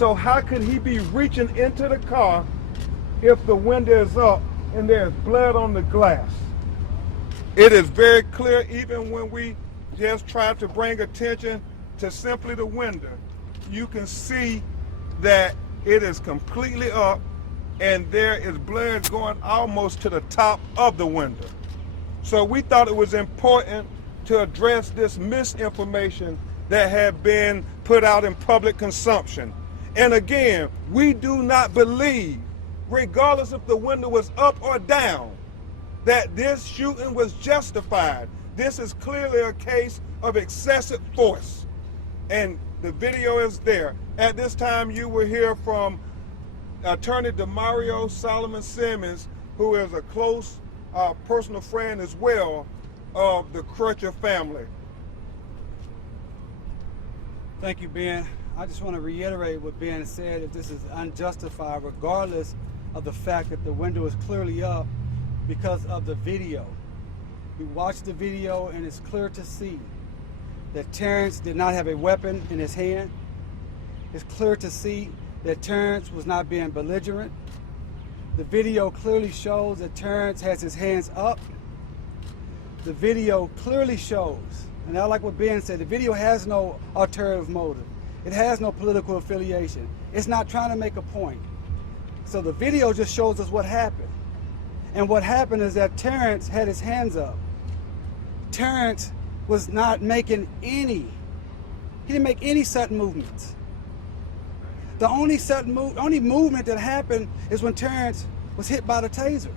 So how could he be reaching into the car if the window is up and there's blood on the glass? It is very clear, even when we just try to bring attention to simply the window, you can see that it is completely up and there is blood going almost to the top of the window. So we thought it was important to address this misinformation that had been put out in public consumption. And again, we do not believe, regardless if the window was up or down, that this shooting was justified. This is clearly a case of excessive force. And the video is there. At this time, you will hear from Attorney Demario Solomon Simmons, who is a close personal friend as well of the Crutcher family. Thank you, Ben. I just want to reiterate what Ben said, that this is unjustified regardless of the fact that the window is clearly up because of the video. We watched the video and it's clear to see that Terence did not have a weapon in his hand. It's clear to see that Terence was not being belligerent. The video clearly shows that Terence has his hands up. The video clearly shows, and I like what Ben said, the video has no alternative motive. It has no political affiliation. It's not trying to make a point. So the video just shows us what happened. And what happened is that Terence had his hands up. Terence was not making he didn't make any sudden movements. The only movement that happened is when Terence was hit by the taser.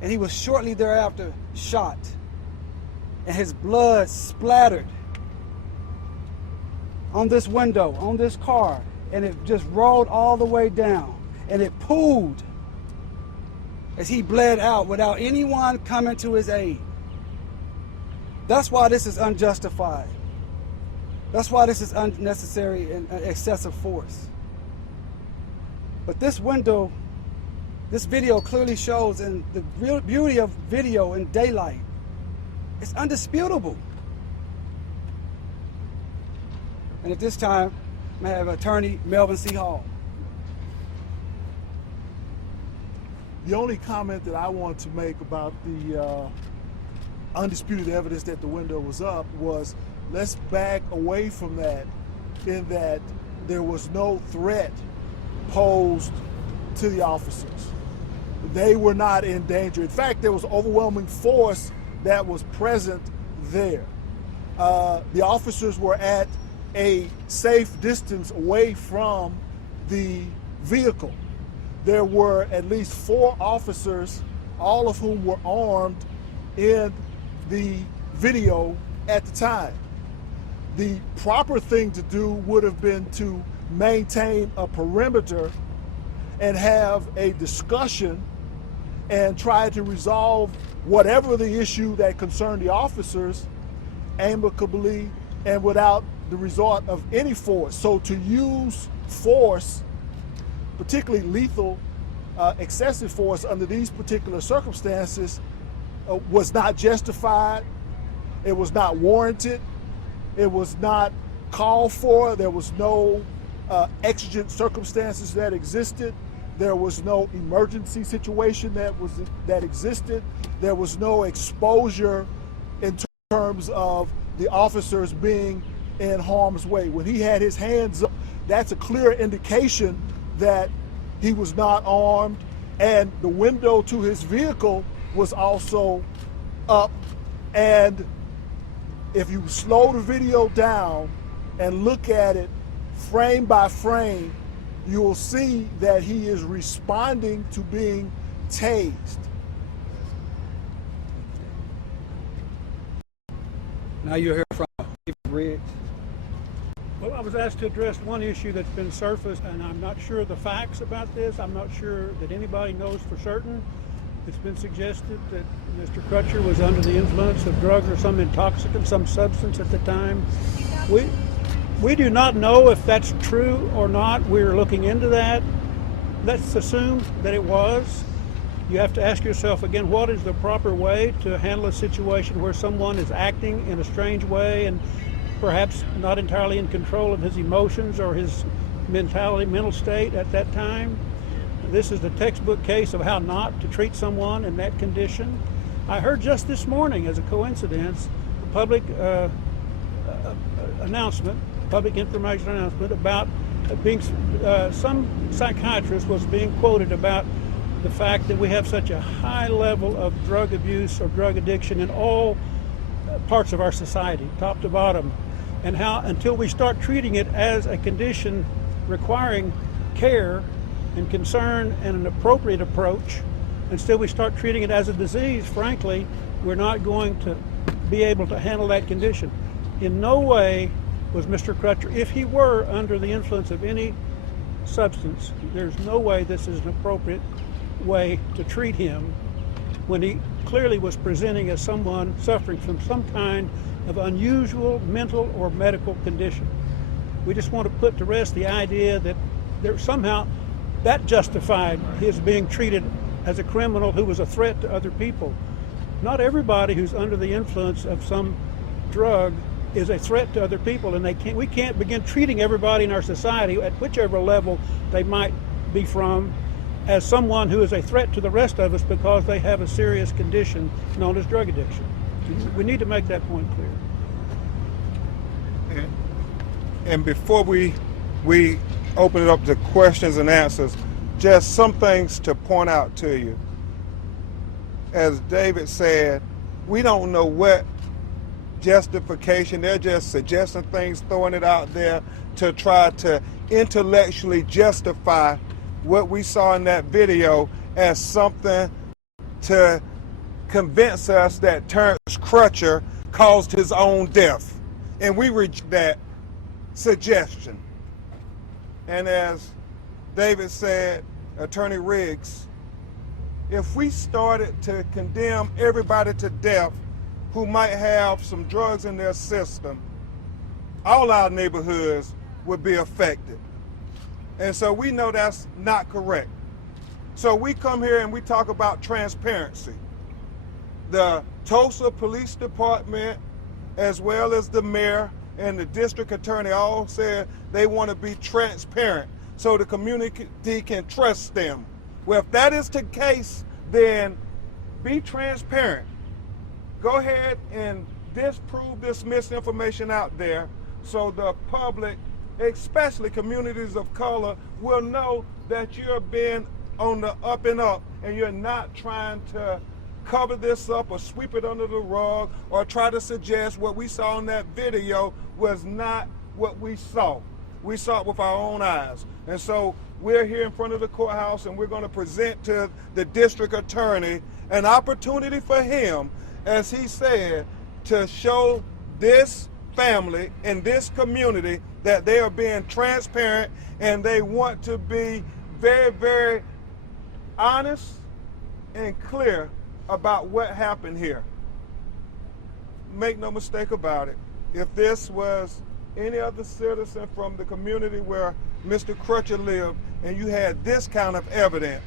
And he was shortly thereafter shot. And his blood splattered on this window, on this car, and it just rolled all the way down. And it pooled as he bled out without anyone coming to his aid. That's why this is unjustified. That's why this is unnecessary and excessive force. But this video clearly shows, and the real beauty of video in daylight, it's undisputable. And at this time, I have Attorney Melvin C. Hall. The only comment that I want to make about the undisputed evidence that the window was up was, let's back away from that, in that there was no threat posed to the officers. They were not in danger. In fact, there was overwhelming force that was present there. The officers were at a safe distance away from the vehicle. There were at least 4 officers, all of whom were armed, in the video at the time. The proper thing to do would have been to maintain a perimeter and have a discussion and try to resolve whatever the issue that concerned the officers amicably and without the resort of any force. So to use force, particularly lethal, excessive force under these particular circumstances, was not justified. It was not warranted. It was not called for. There was no exigent circumstances that existed. There was no emergency situation that existed. There was no exposure in terms of the officers being in harm's way. When he had his hands up, that's a clear indication that he was not armed, and the window to his vehicle was also up. And if you slow the video down and look at it frame by frame, you will see that he is responding to being tased. Now you hear from Briggs. Well, I was asked to address one issue that's been surfaced, and I'm not sure the facts about this. I'm not sure that anybody knows for certain. It's been suggested that Mr. Crutcher was under the influence of drugs or some intoxicant, some substance at the time. We do not know if that's true or not. We're looking into that. Let's assume that it was. You have to ask yourself again, what is the proper way to handle a situation where someone is acting in a strange way and perhaps not entirely in control of his emotions or his mental state at that time. This is the textbook case of how not to treat someone in that condition. I heard just this morning, as a coincidence, a public announcement, public information announcement about being some psychiatrist was being quoted about the fact that we have such a high level of drug abuse or drug addiction in all parts of our society, top to bottom, and how until we start treating it as a condition requiring care and concern and an appropriate approach, until we start treating it as a disease, frankly, we're not going to be able to handle that condition. In no way was Mr. Crutcher, if he were under the influence of any substance, there's no way this is an appropriate way to treat him when he clearly was presenting as someone suffering from some kind of unusual mental or medical condition. We just want to put to rest the idea that there somehow that justified his being treated as a criminal who was a threat to other people. Not everybody who's under the influence of some drug is a threat to other people, and we can't begin treating everybody in our society at whichever level they might be from as someone who is a threat to the rest of us because they have a serious condition known as drug addiction. We need to make that point clear. And before we open it up to questions and answers, just some things to point out to you. As David said, we don't know what justification, they're just suggesting things, throwing it out there to try to intellectually justify what we saw in that video as something to convince us that Terence Crutcher caused his own death. And we reject that suggestion. And as David said, Attorney Riggs, if we started to condemn everybody to death who might have some drugs in their system, all our neighborhoods would be affected. And so we know that's not correct. So we come here and we talk about transparency. The Tulsa Police Department, as well as the mayor and the district attorney, all said they want to be transparent so the community can trust them. Well, if that is the case, then be transparent. Go ahead and disprove this misinformation out there so the public, especially communities of color, will know that you're being on the up and up and you're not trying to cover this up or sweep it under the rug or try to suggest what we saw in that video was not what we saw. We saw it with our own eyes. And so we're here in front of the courthouse and we're going to present to the district attorney an opportunity for him, as he said, to show this family and this community that they are being transparent and they want to be very, very honest and clear about what happened here. Make no mistake about it. If this was any other citizen from the community where Mr. Crutcher lived and you had this kind of evidence,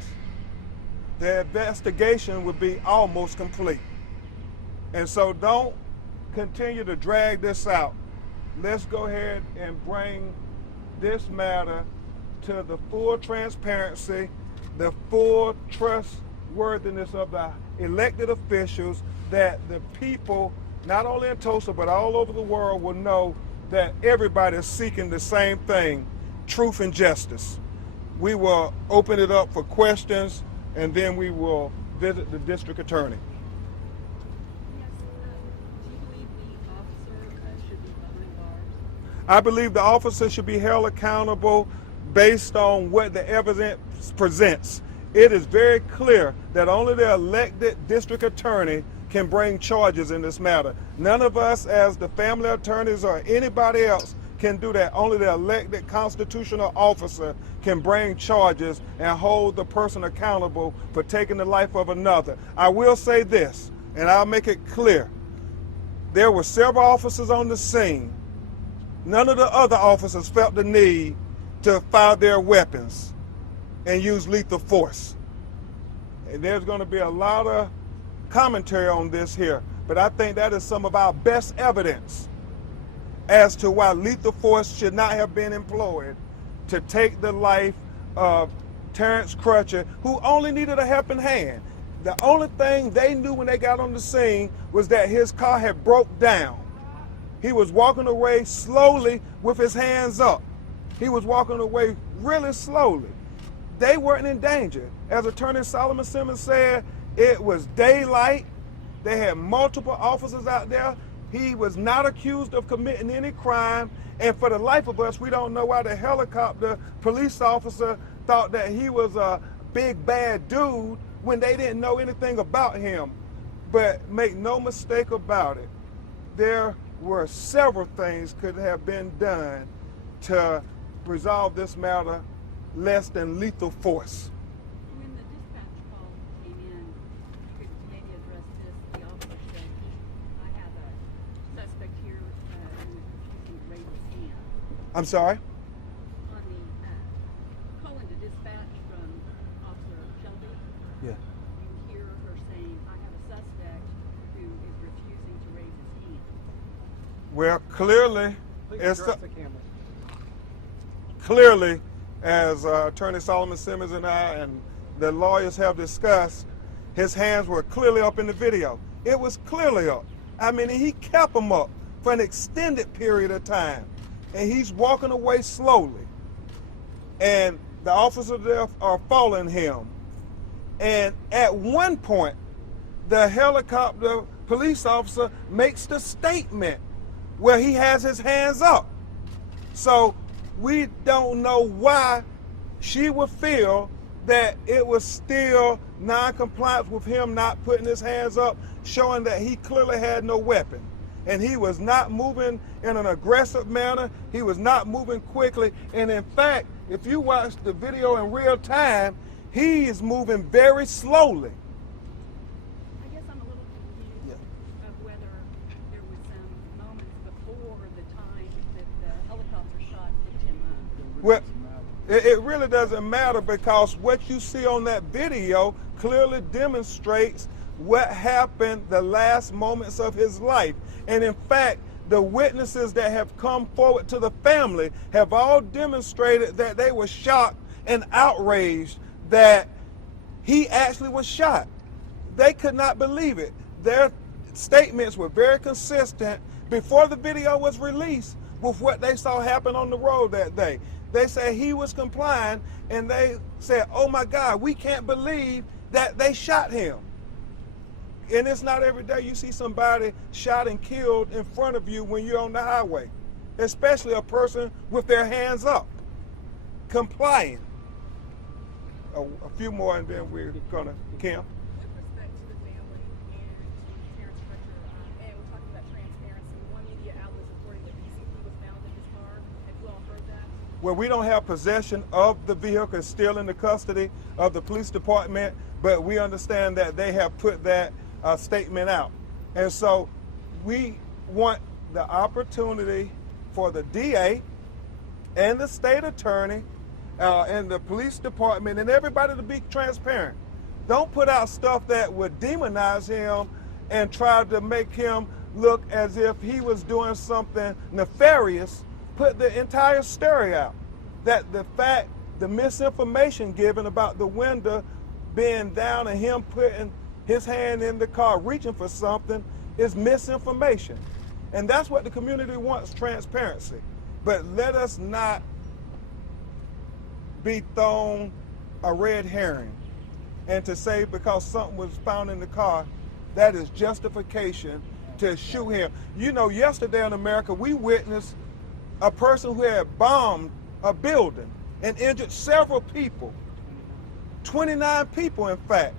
the investigation would be almost complete. And so don't continue to drag this out. Let's go ahead and bring this matter to the full transparency, the full trustworthiness of the elected officials, that the people, not only in Tulsa, but all over the world, will know that everybody is seeking the same thing, truth and justice. We will open it up for questions, and then we will visit the district attorney. I believe the officer should be held accountable based on what the evidence presents. It is very clear that only the elected district attorney can bring charges in this matter. None of us as the family attorneys or anybody else can do that. Only the elected constitutional officer can bring charges and hold the person accountable for taking the life of another. I will say this, and I'll make it clear. There were several officers on the scene. None of the other officers felt the need to fire their weapons and use lethal force. And there's going to be a lot of commentary on this here, but I think that is some of our best evidence as to why lethal force should not have been employed to take the life of Terence Crutcher, who only needed a helping hand. The only thing they knew when they got on the scene was that his car had broke down. He was walking away slowly with his hands up. He was walking away really slowly. They weren't in danger. As Attorney Solomon Simmons said, it was daylight. They had multiple officers out there. He was not accused of committing any crime. And for the life of us, we don't know why the helicopter police officer thought that he was a big bad dude when they didn't know anything about him. But make no mistake about it, there were several things could have been done to resolve this matter less than lethal force. When the dispatch call came in, you could maybe address this. The officer said, I have a suspect here who is refusing to raise his hand. I'm sorry? On the call into dispatch from Officer Shelby, Yeah. you hear her saying, I have a suspect who is refusing to raise his hand. Well, clearly, Please it's address the camera. clearly, as Attorney Solomon Simmons and I and the lawyers have discussed, his hands were clearly up in the video. It was clearly up. I mean, he kept them up for an extended period of time. And he's walking away slowly. And the officers there are following him. And at one point, the helicopter police officer makes the statement where he has his hands up. So we don't know why she would feel that it was still non-compliance with him not putting his hands up, showing that he clearly had no weapon. And he was not moving in an aggressive manner. He was not moving quickly. And in fact, if you watch the video in real time, he is moving very slowly. I guess I'm a little confused of whether there was some moments before the time that the helicopter shot picked him up. Well, it really doesn't matter, because what you see on that video clearly demonstrates what happened the last moments of his life. And in fact, the witnesses that have come forward to the family have all demonstrated that they were shocked and outraged that he actually was shot. They could not believe it. Their statements were very consistent before the video was released with what they saw happen on the road that day. They said he was complying, and they said, oh my God, we can't believe that they shot him. And it's not every day you see somebody shot and killed in front of you when you're on the highway, especially a person with their hands up, complying. A few more and then we're gonna, Kim. With respect to the family and to Terence Crutcher, and we're talking about transparency. One media outlet is reporting that PCP was found in his car. Have you all heard that? Well, we don't have possession of the vehicle. It's still in the custody of the police department, but we understand that they have put that statement out. And so we want the opportunity for the DA and the state attorney and the police department and everybody to be transparent. Don't put out stuff that would demonize him and try to make him look as if he was doing something nefarious. Put the entire story out. That the misinformation given about the window being down and him putting his hand in the car reaching for something is misinformation. And that's what the community wants, transparency. But let us not be thrown a red herring and to say because something was found in the car, that is justification to shoot him. You know, yesterday in America, we witnessed a person who had bombed a building and injured several people, 29 people in fact,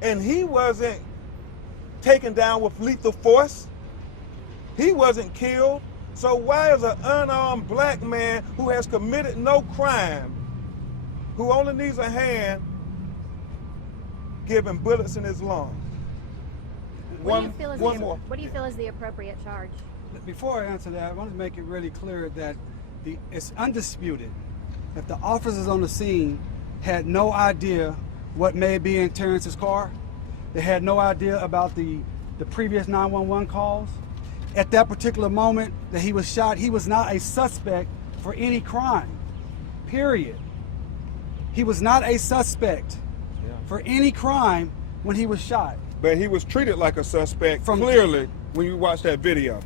and he wasn't taken down with lethal force. He wasn't killed. So why is an unarmed black man who has committed no crime, who only needs a hand, giving bullets in his lungs? What do you feel is the appropriate charge? Before I answer that, I want to make it really clear that it's undisputed that the officers on the scene had no idea what may be in Terence's car. They had no idea about the previous 911 calls. at that particular moment that he was shot, he was not a suspect for any crime, period. He was not a suspect for any crime when he was shot. But he was treated like a suspect clearly when you watch that video.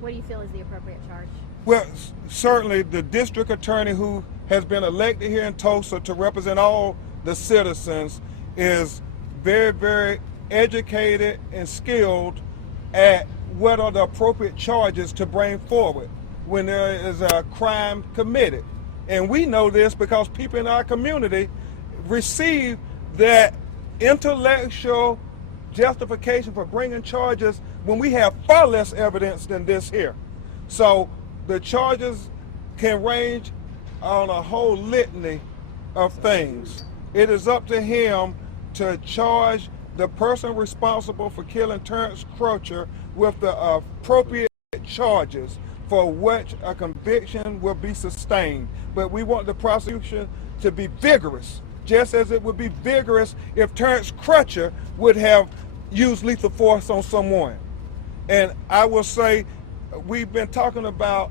What do you feel is the appropriate charge? Well, certainly the district attorney who has been elected here in Tulsa to represent all the citizens is very, very educated and skilled at what are the appropriate charges to bring forward when there is a crime committed. And we know this because people in our community receive that intellectual justification for bringing charges when we have far less evidence than this here. So the charges can range on a whole litany of things. It is up to him to charge the person responsible for killing Terence Crutcher with the appropriate charges for which a conviction will be sustained. But we want the prosecution to be vigorous, just as it would be vigorous if Terence Crutcher would have used lethal force on someone. And I will say, we've been talking about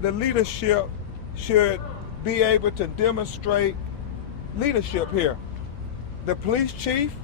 the leadership should be able to demonstrate leadership here. The police chief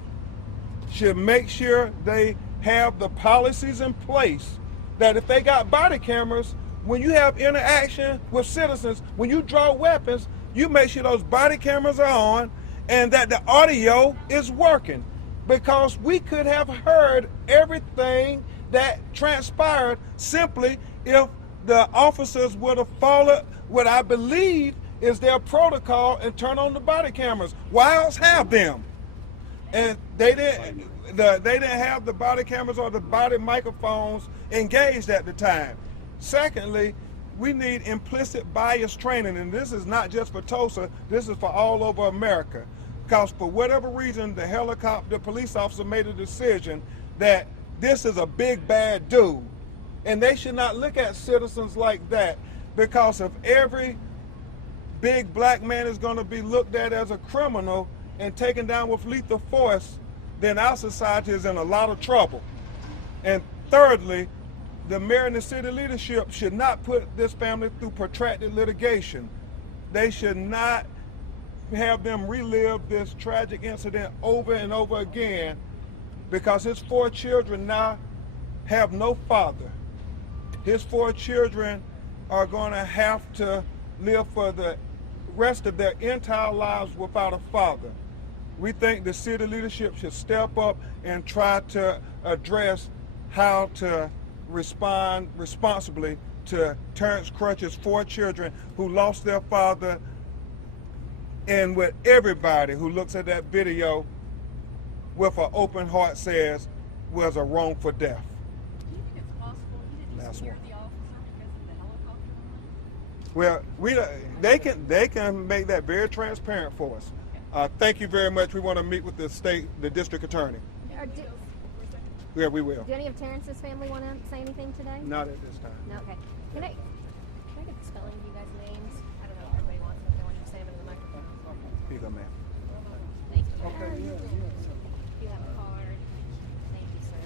should make sure they have the policies in place that if they got body cameras, when you have interaction with citizens, when you draw weapons, you make sure those body cameras are on and that the audio is working. Because we could have heard everything that transpired simply if the officers would have followed what I believe is their protocol and turn on the body cameras. Why else have them? And they didn't have the body cameras or the body microphones engaged at the time. Secondly, we need implicit bias training, and this is not just for Tulsa, this is for all over America. Because for whatever reason, the helicopter police officer made a decision that this is a big bad dude. And they should not look at citizens like that, because if every big black man is going to be looked at as a criminal and taken down with lethal force, then our society is in a lot of trouble. And thirdly, the mayor and the city leadership should not put this family through protracted litigation. They should not have them relive this tragic incident over and over again, because his 4 children now have no father. His 4 children are going to have to live for the rest of their entire lives without a father. We think the city leadership should step up and try to address how to respond responsibly to Terence Crutcher's 4 children who lost their father, and what everybody who looks at that video with an open heart says was a wrongful death. Do you think it's possible he didn't hear the officer because of the helicopter? Well, they can make that very transparent for us. Thank you very much. We want to meet with the district attorney. Yeah, we will. Do any of Terrence's family want to say anything today? Not at this time. No, okay. Can I get the spelling of you guys' names? I don't know if everybody wants it. If they want you to say them into the microphone. Here you go, ma'am. Thank you. Okay, you have a card. Thank you, sir.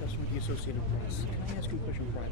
Just with the Associated Press. Can I ask you a question private?